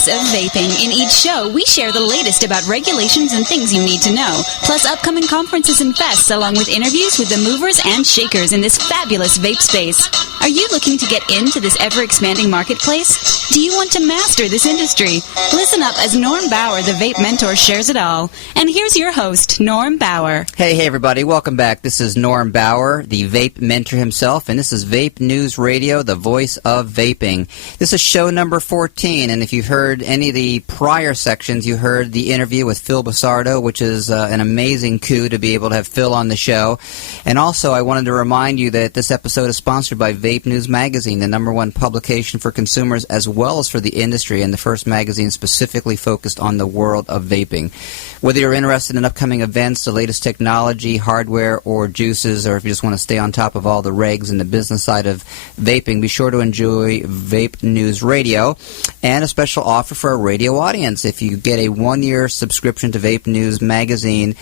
voice of vaping. In each show, we share the latest about regulations and things you need to know, plus upcoming conferences and fests, along with interviews with the movers and shakers in this fabulous vape space. Are you looking to get into this ever-expanding marketplace? Do you want to master this industry? Listen up as Norm Bauer, the Vape Mentor, shares it all. And here's your host, Norm Bauer. Hey, everybody. Welcome back. This is Norm Bauer, the Vape Mentor himself, and this is Vape News Radio, the voice of vaping. This is show number 14, and if you've heard any of the prior sections, you heard the interview with Phil Basardo, which is an amazing coup to be able to have Phil on the show. And also, I wanted to remind you that this episode is sponsored by Vape News Magazine, the #1 publication for consumers as well as for the industry, and the first magazine specifically focused on the world of vaping. Whether you're interested in upcoming events, the latest technology, hardware, or juices, or if you just want to stay on top of all the regs and the business side of vaping, be sure to enjoy Vape News Radio, and a special offer for our radio audience. If you get a 1-year subscription to Vape News Magazine,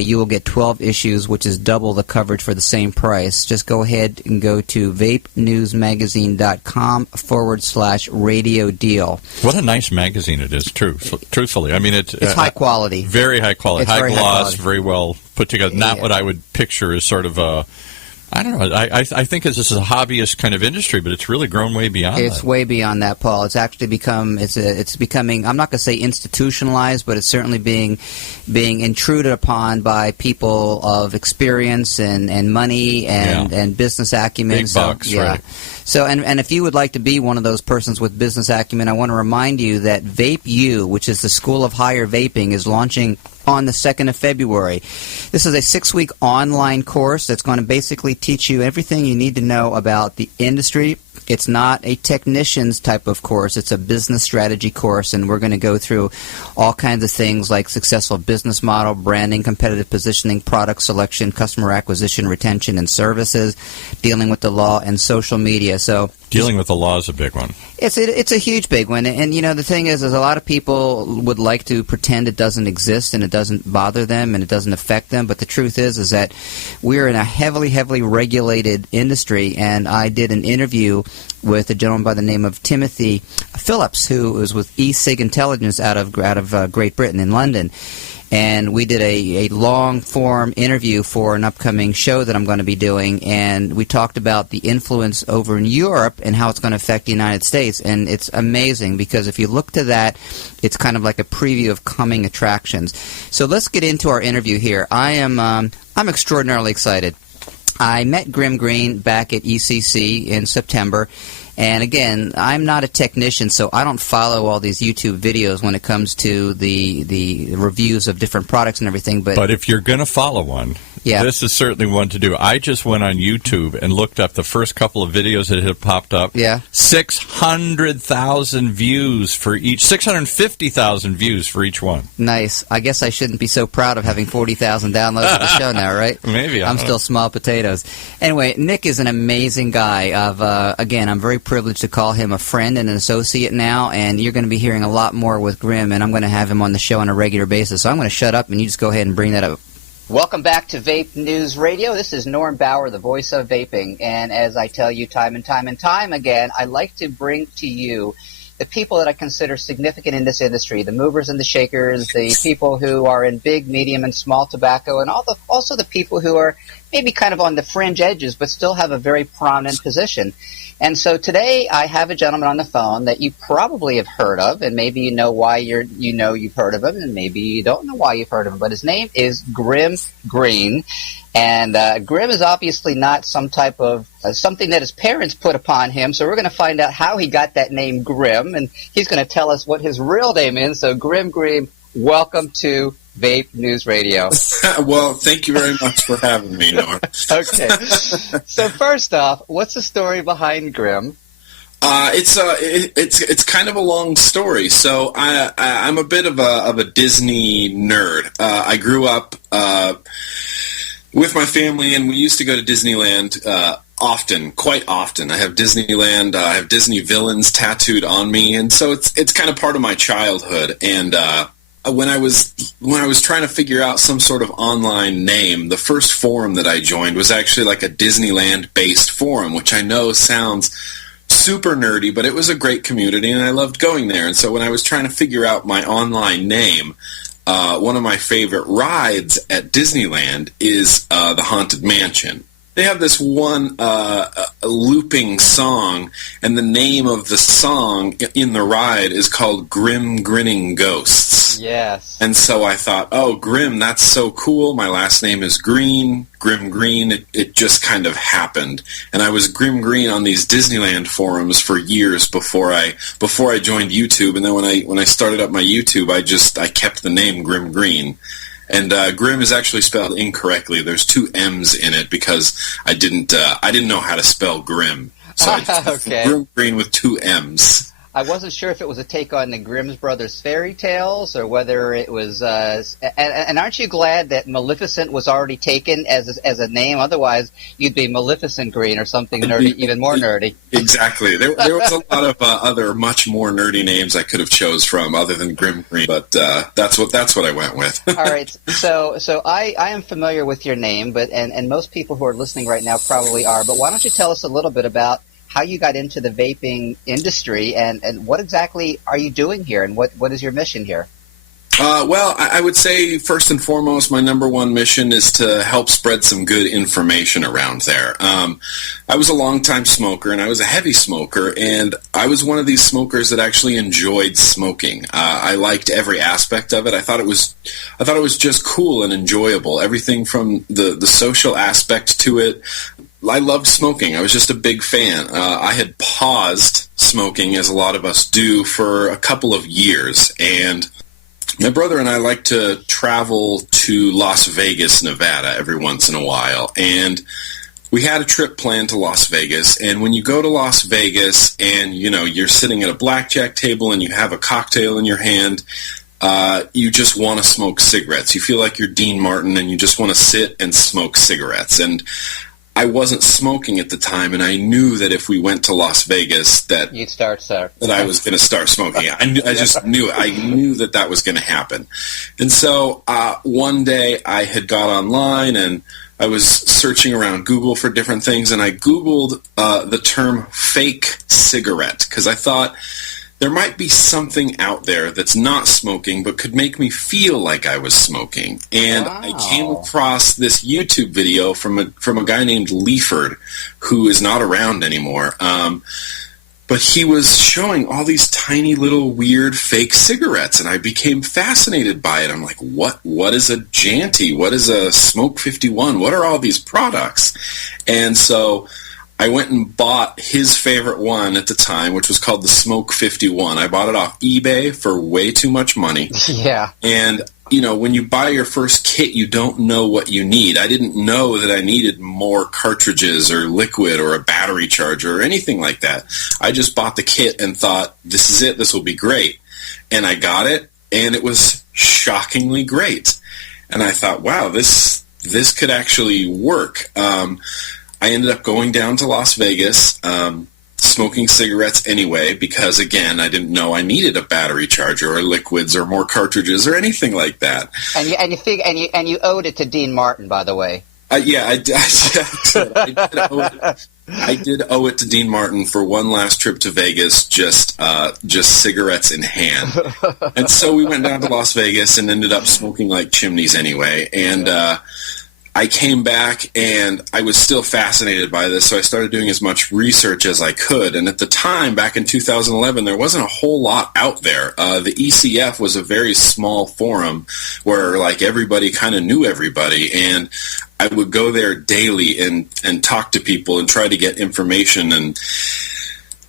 you will get 12 issues, which is double the coverage for the same price. Just go ahead and go to vapenewsmagazine.com/radio deal. What a nice magazine it is, truthfully. I mean, it's high quality. Very high quality. It's high very gloss, high quality. very well put together. Not what I would picture as sort of a... I don't know. I think this is a hobbyist kind of industry, but it's really grown way beyond that. It's way beyond that, Paul. It's actually become it's becoming, I'm not going to say institutionalized, but it's certainly being intruded upon by people of experience and money and business acumen. Big bucks, right. So, and if you would like to be one of those persons with business acumen, I want to remind you that Vape U, which is the School of Higher Vaping, is launching on the 2nd of February. This is a 6-week online course that's going to basically teach you everything you need to know about the industry. It's not a technician's type of course. It's a business strategy course, and we're going to go through all kinds of things like successful business model, branding, competitive positioning, product selection, customer acquisition, retention, and services, dealing with the law, and social media. So dealing with the law is a big one. It's a huge big one. And, you know, the thing is a lot of people would like to pretend it doesn't exist and it doesn't bother them and it doesn't affect them. But the truth is that we're in a heavily, heavily regulated industry. And I did an interview with a gentleman by the name of Timothy Phillips, who was with eSig Intelligence out of Great Britain in London. And we did a long-form interview for an upcoming show that I'm going to be doing, and we talked about the influence over in Europe and how it's going to affect the United States. And it's amazing because if you look to that, it's kind of like a preview of coming attractions. So let's get into our interview here. I'm extraordinarily excited. I met Grimm Green back at ECC in September. And again, I'm not a technician, so I don't follow all these YouTube videos when it comes to the reviews of different products and everything. But if you're going to follow one, this is certainly one to do. I just went on YouTube and looked up the first couple of videos that had popped up. Yeah. 600,000 views for each, 650,000 views for each one. Nice. I guess I shouldn't be so proud of having 40,000 downloads of the show now, right? Maybe. I'm still small potatoes. Anyway, Nick is an amazing guy. Again, I'm very privileged to call him a friend and an associate now, and you're going to be hearing a lot more with Grimm, and I'm going to have him on the show on a regular basis. So I'm going to shut up, and you just go ahead and bring that up. Welcome back to Vape News Radio. This is Norm Bauer, the voice of vaping, and as I tell you time and time again, I like to bring to you the people that I consider significant in this industry, the movers and the shakers, the people who are in big, medium, and small tobacco, and also the people who are maybe kind of on the fringe edges but still have a very prominent position. And so today I have a gentleman on the phone that you probably have heard of, and maybe you know why you've heard of him, and maybe you don't know why you've heard of him. But his name is Grimm Green, and Grimm is obviously not some type of something that his parents put upon him. So we're going to find out how he got that name Grimm, and he's going to tell us what his real name is. So Grimm Green, welcome to Vape News Radio. Well, thank you very much for having me, Norm. Okay. So first off, what's the story behind Grimm? It's kind of a long story. So I'm a bit of a Disney nerd. I grew up with my family, and we used to go to Disneyland often, quite often. I have Disneyland. I have Disney villains tattooed on me, and so it's kind of part of my childhood. And when I was trying to figure out some sort of online name, the first forum that I joined was actually like a Disneyland-based forum, which I know sounds super nerdy, but it was a great community, and I loved going there. And so when I was trying to figure out my online name, one of my favorite rides at Disneyland is the Haunted Mansion. They have this one looping song, and the name of the song in the ride is called Grimm Grinning Ghosts. Yes. And so I thought, oh, Grimm, that's so cool. My last name is Green, Grimm Green. It just kind of happened. And I was Grimm Green on these Disneyland forums for years before I joined YouTube. And then when I started up my YouTube, I kept the name Grimm Green. And Grimm is actually spelled incorrectly. There's 2 M's in it because I didn't know how to spell Grimm. So okay. Grimm Green with 2 M's. I wasn't sure if it was a take on the Grimm Brothers fairy tales or whether it was. And aren't you glad that Maleficent was already taken as a name? Otherwise, you'd be Maleficent Green or something nerdy, even more nerdy. Exactly. There was a lot of other much more nerdy names I could have chose from other than Grimm Green, but that's what I went with. All right. So I am familiar with your name, but and most people who are listening right now probably are. But why don't you tell us a little bit about how you got into the vaping industry and what exactly are you doing here and what is your mission here? Well, I would say first and foremost, my number one mission is to help spread some good information around there. I was a long-time smoker, and I was a heavy smoker, and I was one of these smokers that actually enjoyed smoking. I liked every aspect of it. I thought it was just cool and enjoyable. Everything from the social aspect to it. I loved smoking. I was just a big fan. I had paused smoking, as a lot of us do, for a couple of years, and my brother and I like to travel to Las Vegas, Nevada every once in a while, and we had a trip planned to Las Vegas. And when you go to Las Vegas and, you're sitting at a blackjack table and you have a cocktail in your hand, you just want to smoke cigarettes. You feel like you're Dean Martin and you just want to sit and smoke cigarettes. And I wasn't smoking at the time, and I knew that if we went to Las Vegas that you'd start, sir. That I was going to start smoking. I just knew it. I knew that was going to happen. And so one day I had got online and I was searching around Google for different things, and I Googled the term fake cigarette because I thought there might be something out there that's not smoking but could make me feel like I was smoking. And wow. I came across this YouTube video from a guy named Leaford, who is not around anymore. But he was showing all these tiny little weird fake cigarettes, and I became fascinated by it. I'm like, what is a Janty? What is a Smoke 51? What are all these products? And so I went and bought his favorite one at the time, which was called the Smoke 51. I bought it off eBay for way too much money. Yeah. And, when you buy your first kit, you don't know what you need. I didn't know that I needed more cartridges or liquid or a battery charger or anything like that. I just bought the kit and thought, this is it. This will be great. And I got it, and it was shockingly great. And I thought, wow, this could actually work. I ended up going down to Las Vegas, smoking cigarettes anyway, because again, I didn't know I needed a battery charger or liquids or more cartridges or anything like that. And you owed it to Dean Martin, by the way. Yeah, I did owe it to Dean Martin for one last trip to Vegas, just cigarettes in hand. And so we went down to Las Vegas and ended up smoking like chimneys anyway. And I came back and I was still fascinated by this, so I started doing as much research as I could. And at the time, back in 2011, there wasn't a whole lot out there. The ECF was a very small forum where everybody kind of knew everybody, and I would go there daily and talk to people and try to get information. And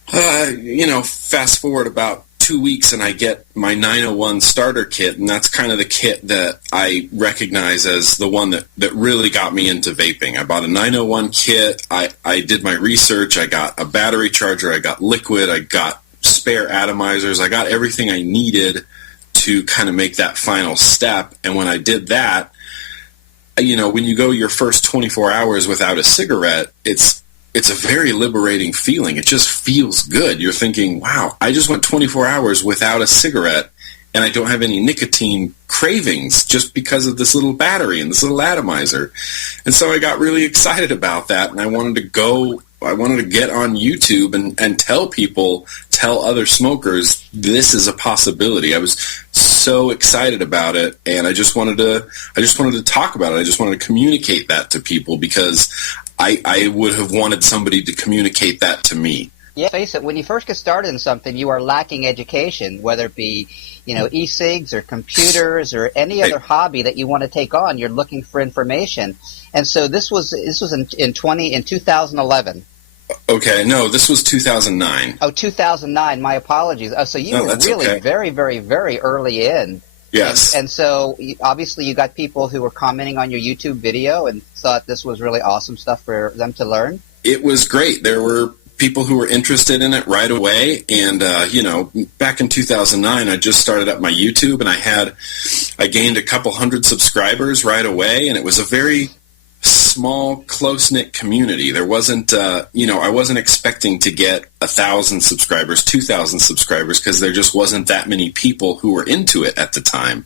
fast forward about 2 weeks and I get my 901 starter kit, and that's kind of the kit that I recognize as the one that really got me into vaping. I bought a 901 kit. I did my research. I got a battery charger. I got liquid. I got spare atomizers. I got everything I needed to kind of make that final step. And when I did that, when you go your first 24 hours without a cigarette, it's a very liberating feeling. It just feels good. You're thinking, wow, I just went 24 hours without a cigarette, and I don't have any nicotine cravings just because of this little battery and this little atomizer. And so I got really excited about that, and I wanted to go to get on YouTube and tell other smokers this is a possibility. I was so excited about it, and I just wanted to talk about it. I just wanted to communicate that to people because I would have wanted somebody to communicate that to me. Yeah, face it, when you first get started in something, you are lacking education, whether it be, e-cigs or computers or any other hobby that you want to take on. You're looking for information. And so this was in 2011. Okay, no, this was 2009. Oh, 2009, my apologies. Oh, so you were really very, very, very early in. Yes. And so obviously you got people who were commenting on your YouTube video and thought this was really awesome stuff for them to learn. It was great. There were people who were interested in it right away. And, back in 2009, I just started up my YouTube, and I gained a couple hundred subscribers right away. And it was a very small, close-knit community. There wasn't, I wasn't expecting to get 1,000 subscribers, 2,000 subscribers, because there just wasn't that many people who were into it at the time.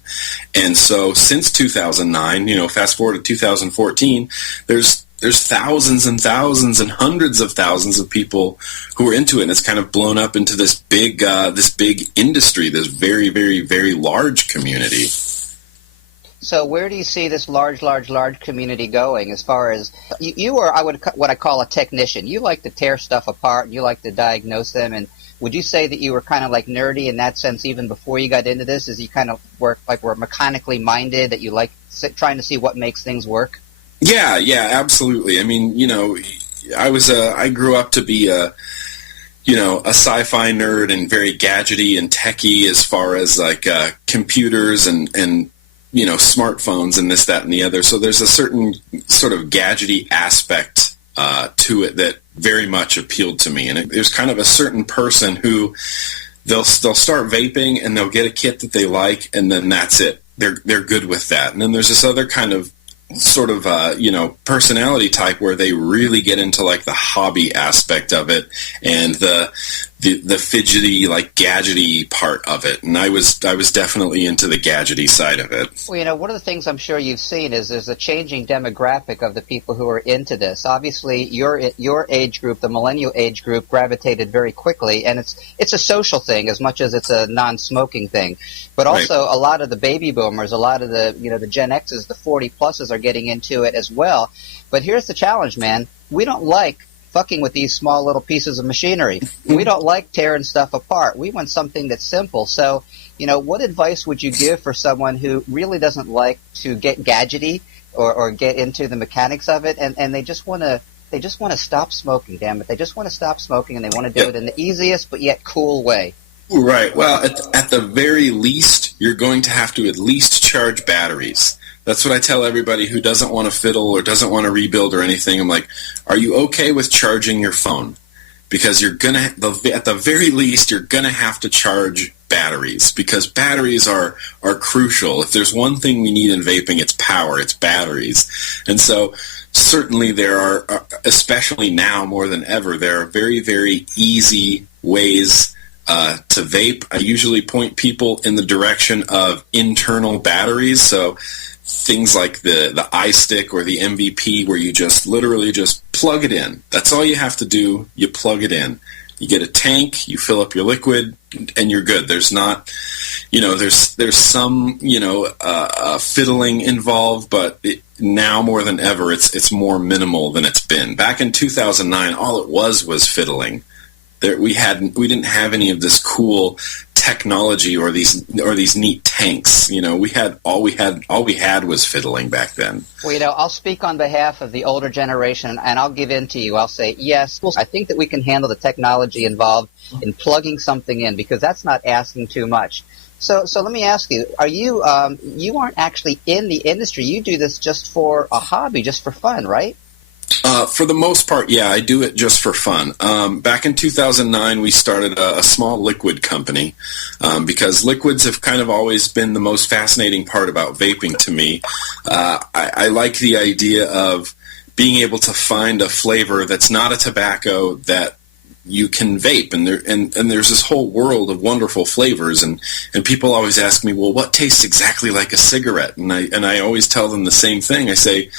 And so since 2009, fast forward to 2014, there's thousands and thousands and hundreds of thousands of people who are into it, and it's kind of blown up into this big industry, this very, very, very large community. So where do you see this large community going as far as you are, what I call a technician. You like to tear stuff apart, and you like to diagnose them, and would you say that you were kind of like nerdy in that sense even before you got into this? Is you kind of were mechanically minded, that you like trying to see what makes things work? Yeah, absolutely. I mean, I grew up to be a sci-fi nerd and very gadgety and techie as far as like computers and smartphones and this, that, and the other. So there's a certain sort of gadgety aspect to it that very much appealed to me. And there's kind of a certain person who they'll start vaping and they'll get a kit that they like, and then that's it. They're good with that. And then there's this other kind of sort of personality type where they really get into like the hobby aspect of it and the fidgety, like gadgety part of it. And I was definitely into the gadgety side of it. Well, one of the things I'm sure you've seen is there's a changing demographic of the people who are into this. Obviously, your age group, the millennial age group, gravitated very quickly, and it's a social thing as much as it's a non-smoking thing. But also, a lot of the baby boomers, a lot of the the Gen X's, the 40 pluses are getting into it as well. But here's the challenge, man. We don't like fucking with these small little pieces of machinery. We don't like tearing stuff apart. We want something that's simple. So, what advice would you give for someone who really doesn't like to get gadgety or get into the mechanics of it, and they just want to stop smoking? Damn it, they just want to stop smoking, and they want to do it in the easiest but yet cool way. Right. Well, at the very least, you're going to have to at least charge batteries. That's what I tell everybody who doesn't want to fiddle or doesn't want to rebuild or anything. I'm like, are you okay with charging your phone? Because you're going to, at the very least, you're going to have to charge batteries, because batteries are crucial. If there's one thing we need in vaping, it's power, it's batteries. And so certainly there are, especially now more than ever, there are very, very easy ways to vape. I usually point people in the direction of internal batteries. So things like the iStick or the MVP, where you just literally just plug it in. That's all you have to do. You plug it in. You get a tank, you fill up your liquid, and you're good. There's not, there's some, fiddling involved, but now more than ever, it's more minimal than it's been. Back in 2009, all it was fiddling. We didn't have any of this cool technology or these neat tanks. All we had was fiddling back then. Well, I'll speak on behalf of the older generation, and I'll give in to you. I'll say, yes, I think that we can handle the technology involved in plugging something in, because that's not asking too much. So let me ask you, are you you aren't actually in the industry. You do this just for a hobby, just for fun, right? For the most part, yeah, I do it just for fun. Back in 2009, we started a small liquid company because liquids have kind of always been the most fascinating part about vaping to me. I like the idea of being able to find a flavor that's not a tobacco that you can vape, and there's this whole world of wonderful flavors, and people always ask me, well, what tastes exactly like a cigarette? And I always tell them the same thing. I say,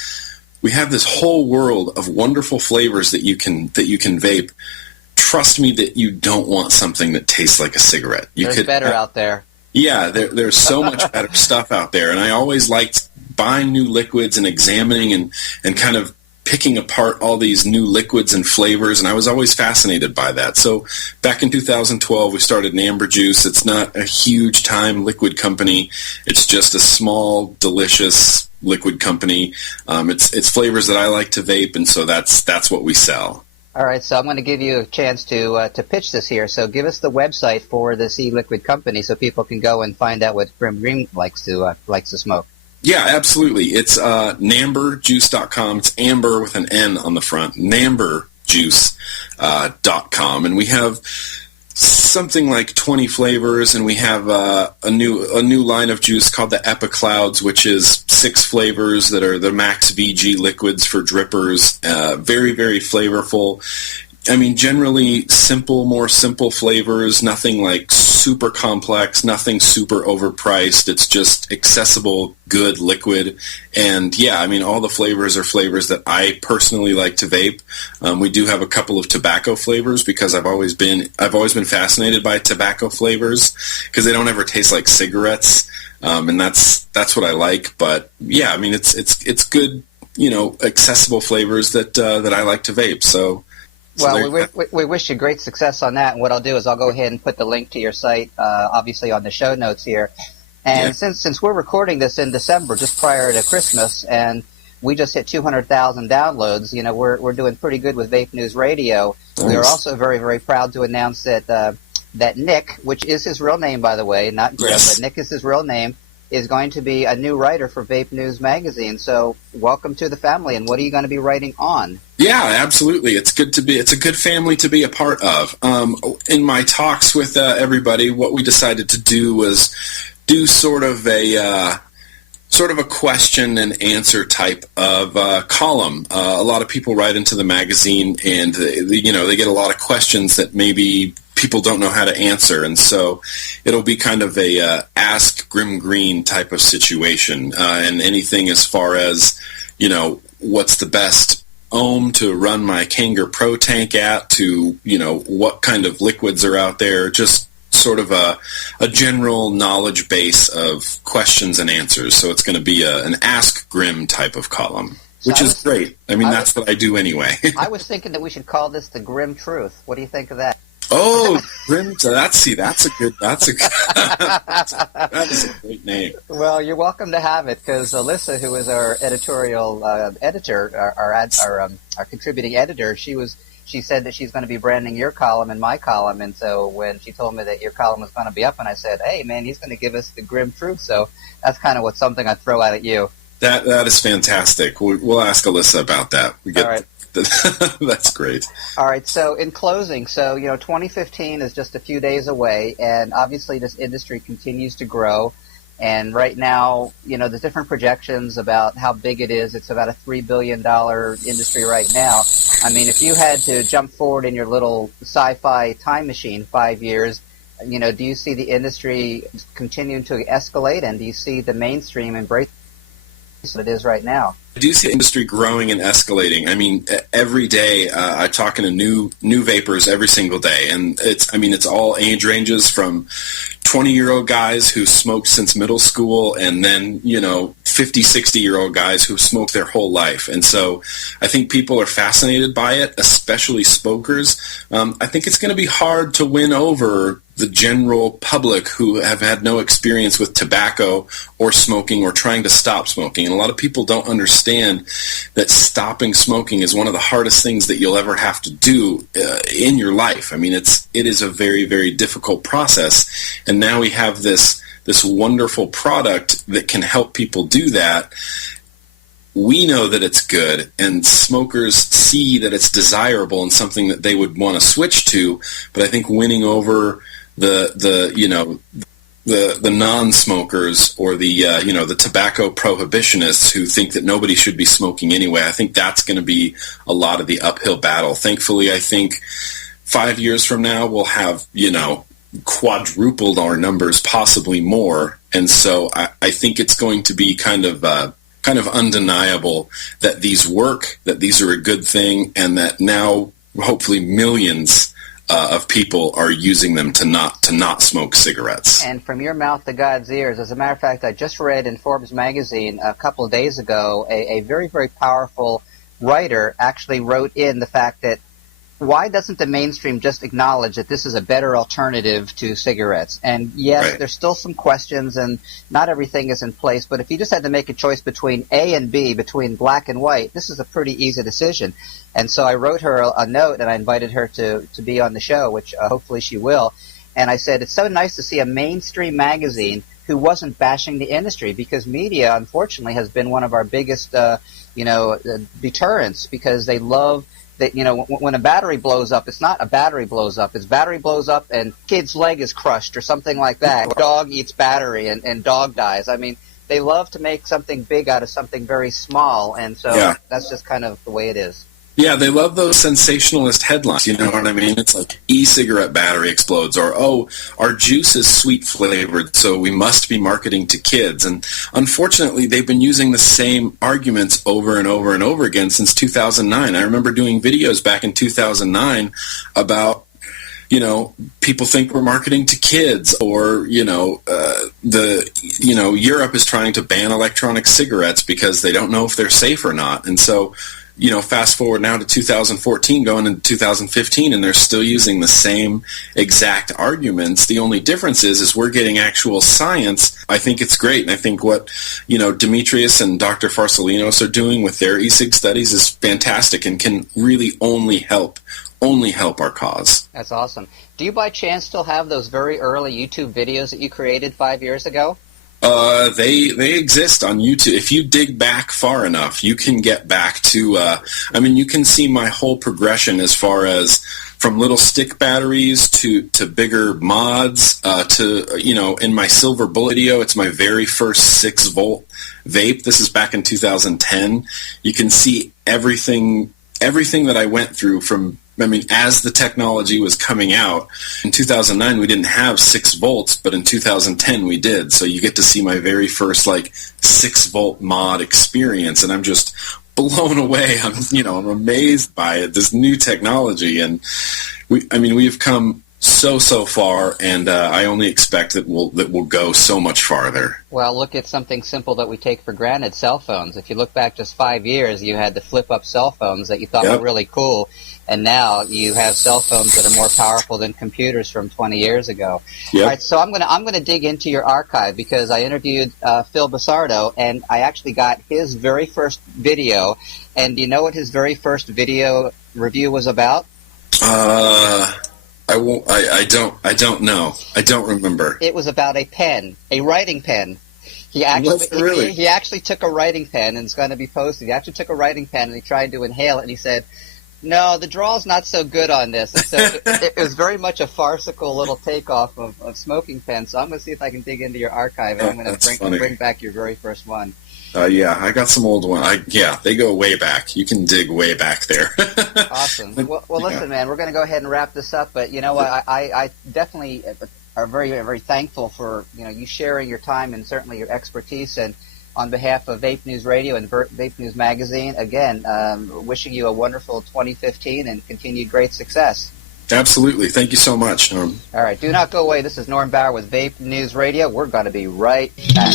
we have this whole world of wonderful flavors that you can vape. Trust me that you don't want something that tastes like a cigarette. There's better out there. Yeah, there's so much better stuff out there. And I always liked buying new liquids and examining and kind of picking apart all these new liquids and flavors, and I was always fascinated by that. So back in 2012, we started Amber Juice. It's not a huge time liquid company. It's just a small, delicious liquid company. It's flavors that I like to vape, and so that's what we sell. All right, so I'm going to give you a chance to pitch this here. So give us the website for this e-liquid company so people can go and find out what Grimm likes to smoke. Yeah, absolutely. It's namberjuice.com. It's amber with an N on the front, namberjuice.com. And we have something like 20 flavors, and we have a new line of juice called the Epic Clouds, which is 6 flavors that are the max VG liquids for drippers. Very, very flavorful. I mean, generally more simple flavors, nothing like super complex, nothing super overpriced. It's just accessible, good liquid. And yeah, I mean, all the flavors are flavors that I personally like to vape. We do have a couple of tobacco flavors because I've always been fascinated by tobacco flavors because they don't ever taste like cigarettes. And that's what I like. But yeah, I mean, it's good, accessible flavors that I like to vape. So well, we wish you great success on that. And what I'll do is I'll go ahead and put the link to your site, obviously, on the show notes here. And since we're recording this in December, just prior to Christmas, and we just hit 200,000 downloads, we're doing pretty good with Vape News Radio. Nice. We are also very, very proud to announce that Nick, which is his real name, by the way, not Grimm, but Nick is his real name, is going to be a new writer for Vape News Magazine. So welcome to the family. And what are you going to be writing on? Yeah, absolutely. It's a good family to be a part of. In my talks with everybody, what we decided to do was do sort of a question and answer type of column. A lot of people write into the magazine, and they get a lot of questions that maybe people don't know how to answer, and so it'll be kind of a Ask Grimm Green type of situation, and anything as far as what's the best ohm to run my Kanger Pro tank at, to what kind of liquids are out there, just sort of a general knowledge base of questions and answers. So it's going to be an Ask Grimm type of column, which is great. I mean, that's what I do anyway. I was thinking that we should call this the Grimm Truth. What do you think of that? Oh, Grimm! That's a great name. Well, you're welcome to have it, because Alyssa, who is our editorial editor, our contributing editor, she said that she's going to be branding your column and my column, and so when she told me that your column was going to be up, and I said, "Hey, man, he's going to give us the Grimm Truth," so that's kind of something I throw out at you. That is fantastic. We'll ask Alyssa about that. All right. That's great. All right, so in closing, 2015 is just a few days away, and obviously this industry continues to grow, and right now, there's different projections about how big it is. It's about a $3 billion industry right now. I mean, if you had to jump forward in your little sci-fi time machine 5 years, do you see the industry continuing to escalate, and do you see the mainstream embrace what it is right now? I do see the industry growing and escalating. I mean, every day I'm talking to new vapors every single day, and it's all age ranges from 20-year-old guys who smoked since middle school, and then 50, 60-year-old guys who smoked their whole life. And so I think people are fascinated by it, especially smokers. I think it's going to be hard to win over the general public who have had no experience with tobacco or smoking or trying to stop smoking. And a lot of people don't understand that stopping smoking is one of the hardest things that you'll ever have to do in your life. I mean, it is a very, very difficult process. And now we have this wonderful product that can help people do that. We know that it's good, and smokers see that it's desirable and something that they would want to switch to. But I think winning over the non-smokers or the tobacco prohibitionists who think that nobody should be smoking anyway, I think that's going to be a lot of the uphill battle. Thankfully, I think 5 years from now we'll have quadrupled our numbers, possibly more, and so I think it's going to be kind of kind of undeniable that these work, that these are a good thing, and that now hopefully millions of people are using them to not smoke cigarettes. And from your mouth to God's ears, as a matter of fact, I just read in Forbes magazine a couple of days ago, a very, very powerful writer actually wrote in the fact that why doesn't the mainstream just acknowledge that this is a better alternative to cigarettes? And yes, Right. there's still some questions and not everything is in place, but if you just had to make a choice between A and B, between black and white, this is a pretty easy decision. And so I wrote her a note and I invited her to be on the show, which hopefully she will. And I said, it's so nice to see a mainstream magazine who wasn't bashing the industry, because media, unfortunately, has been one of our biggest, deterrents, because they love that, when a battery blows up, it's not a battery blows up. It's battery blows up and kid's leg is crushed or something like that. Dog eats battery and dog dies. I mean, they love to make something big out of something very small, and so that's just kind of the way it is. Yeah, they love those sensationalist headlines, you know what I mean? It's like, e-cigarette battery explodes, or, oh, our juice is sweet flavored, so we must be marketing to kids. And unfortunately, they've been using the same arguments over and over and over again since 2009. I remember doing videos back in 2009 about, people think we're marketing to kids, or, Europe is trying to ban electronic cigarettes because they don't know if they're safe or not. And so, fast forward now to 2014, going into 2015, and they're still using the same exact arguments. The only difference is we're getting actual science. I think it's great, and I think what, Demetrius and Dr. Farsalinos are doing with their e-cig studies is fantastic and can really only help our cause. That's awesome. Do you by chance still have those very early YouTube videos that you created 5 years ago? They exist on YouTube. If you dig back far enough, you can get back to, you can see my whole progression as far as from little stick batteries to bigger mods, in my Silver Bullet video, it's my very first 6-volt vape. This is back in 2010. You can see everything that I went through as the technology was coming out. In 2009, we didn't have 6 volts, but in 2010 we did. So you get to see my very first 6-volt mod experience, and I'm just blown away. I'm amazed by it, this new technology, and we've come so far, and I only expect that we'll go so much farther. Well, look at something simple that we take for granted, cell phones. If you look back just 5 years, you had the flip-up cell phones that you thought were really cool, and now you have cell phones that are more powerful than computers from 20 years ago. Yep. All right, so I'm gonna dig into your archive, because I interviewed Phil Basardo, and I actually got his very first video. And do you know what his very first video review was about? I don't know. I don't remember. It was about a pen, a writing pen. He actually took a writing pen, and it's going to be posted. He actually took a writing pen and he tried to inhale it, and he said, "No, the draw's not so good on this." And so it was very much a farcical little takeoff of smoking pens. So I'm going to see if I can dig into your archive, and I'm going to bring back your very first one. I got some old ones. They go way back. You can dig way back there. Awesome. Well, listen, man, we're going to go ahead and wrap this up. But you know what? I definitely are very, very thankful for you sharing your time and certainly your expertise. And on behalf of Vape News Radio and Vape News Magazine, again, wishing you a wonderful 2015 and continued great success. Absolutely. Thank you so much, Norm. All right. Do not go away. This is Norm Bauer with Vape News Radio. We're going to be right back.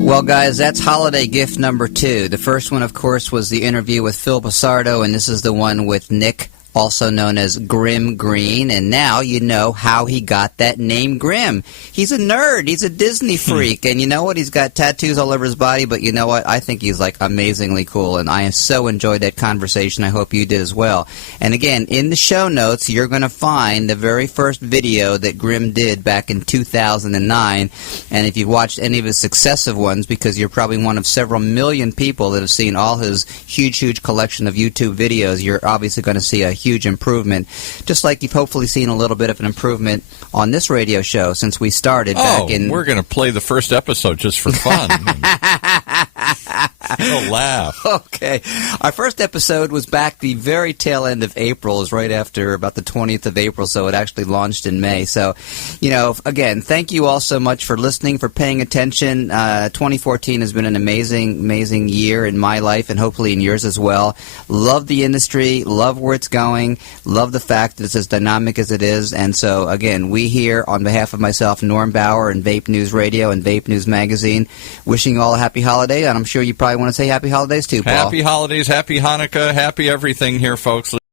Well, guys, that's holiday gift number 2. The first one, of course, was the interview with Phil Basardo, and this is the one with Nick, also known as Grimm Green, and now you know how he got that name Grimm. He's a nerd. He's a Disney freak, and you know what? He's got tattoos all over his body, but you know what? I think he's, amazingly cool, and I so enjoyed that conversation. I hope you did as well. And again, in the show notes, you're going to find the very first video that Grimm did back in 2009, and if you've watched any of his successive ones, because you're probably one of several million people that have seen all his huge collection of YouTube videos, you're obviously going to see a huge improvement, just like you've hopefully seen a little bit of an improvement on this radio show since we started back in... we're going to play the first episode just for fun. Don't laugh. Okay. Our first episode was back the very tail end of April. It was right after about the 20th of April, so it actually launched in May. So, again, thank you all so much for listening, for paying attention. 2014 has been an amazing, amazing year in my life and hopefully in yours as well. Love the industry, love where it's going, love the fact that it's as dynamic as it is. And so, again, we here on behalf of myself, Norm Bauer, and Vape News Radio and Vape News Magazine, wishing you all a happy holiday, and I'm sure you probably want to say happy holidays too, Paul. Happy holidays, happy Hanukkah, happy everything here, folks.